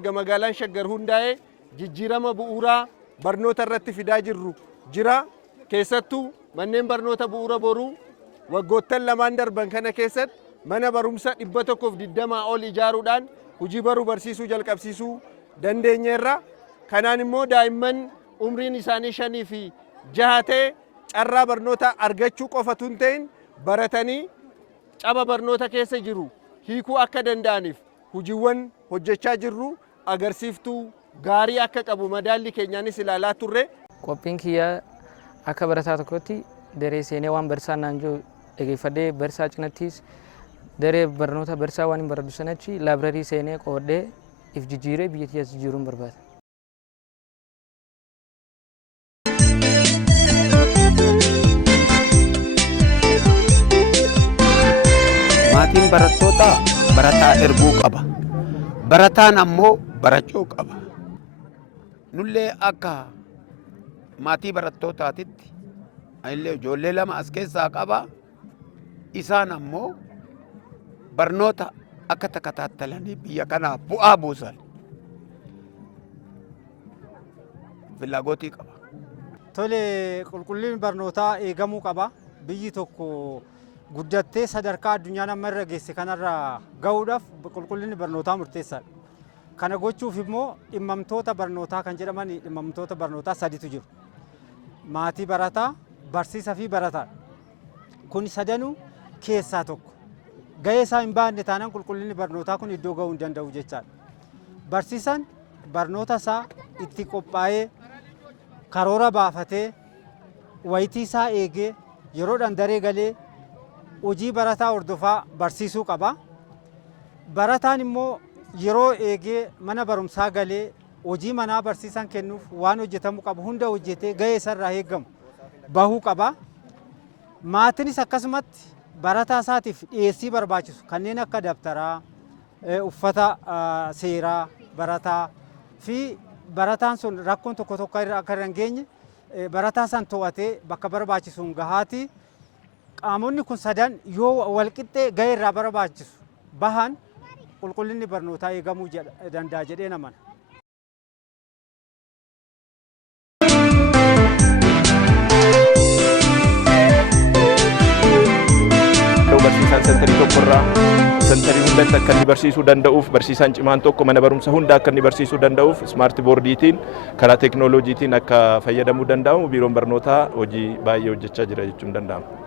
erga magaalaan Shaggar hundaa'ee jijjiirama bu'uuraa barnoota irratti fidaa jirru jira. Keessattuu manneen barnoota bu'uura boruu waggoottan lamaan darban kana keessatti mana barumsa 120 ol ijaaruudhaan hojii baruu barsiisuu jalqabsiisuu dandeenyeerra. Kanaan immoo daa'imman umriin isaanii 5 fi 6 ta'e carraa barnoota argachuu qofa tun ta'in baratanii caba barnoota keessa jiru hiikuu akka danda'aniif hojiiwwan hojjechaa jirru agarsiiftuu gaarii akka qabu madaalli keenyaanis ilaalaa turre. Qophiin kiyyaa akka barataa tokkotti daree seenee waan barsiisaan naan jiru dhageeffadhee barsiisaa cinattis daree barnoota barsiisaa waan hin baradhu sanachi laabraarii seenee qoodhee if jijjiiree biyya kiyya jijjiiruun barbaada. Maatiin barattoota barataa erguu qaba. Barataan ammoo barachuu qaba. Nullee akka maatii barattootaatitti illee ijoollee lama as keessaa qaba. Isaan ammoo barnoota akka takataatalanii biyya kanaaf bu'aa buusan filagootii qaba. Tole qulqullinni barnootaa eegamuu qaba. Biyyi tokko guddattee sadarkaa addunyaa nama irra geesse kanarra gahuudhaaf qulqullinni barnootaa murteessaadha. Kana gochuuf immoo dhimmamtoota barnootaa kan jedhaman dhimmamtoota barnootaa sadiitu jiru. Maatii barataa, barsiisaa fi barataa. Kun sadanuu keessaa tokko. Gahee isaa hin baanne taanaan qulqullinni barnootaa kun iddoo gahuu hin danda'u jechaadha. Barsiisaan barnoota isaa itti qophaa'ee karoora baafatee wayitii isaa eegee yeroodhaan daree galee hojii barataa hordofaa barsiisuu qaba. Barataan immoo yeroo eegee mana barumsaa galee hojii manaa barsiisaan kennuuf waan hojjetamuu qabu hunda hojjetee gahee isarraa eegamu bahuu qaba. Maatiinis akkasumatti barataa isaatiif dhiyeessii barbaachisu kanneen akka dabtaraa, uffata seeraa barataa fi barataan sun rakkoon tokko tokko irra akka hin geenye barataa san to'atee bakka barbaachisuun gahaati. Qaamonni kun sadan yoo walqixxee gahee irraa barbaachisu bahan qulqullinni barnootaa eegamuu danda'a jedhee namana. Barsiisaan sentarii tokkorraa sentarii hundatti akka inni barsiisuu danda'uuf barsiisaan cimaan tokko mana barumsa hunda akka inni barsiisuu danda'uuf ismaartii boordiitiin karaa teeknooloojiitiin akka fayyadamuu danda'amu biiroon barnootaa hojii baay'ee hojjechaa jira jechuun danda'ama.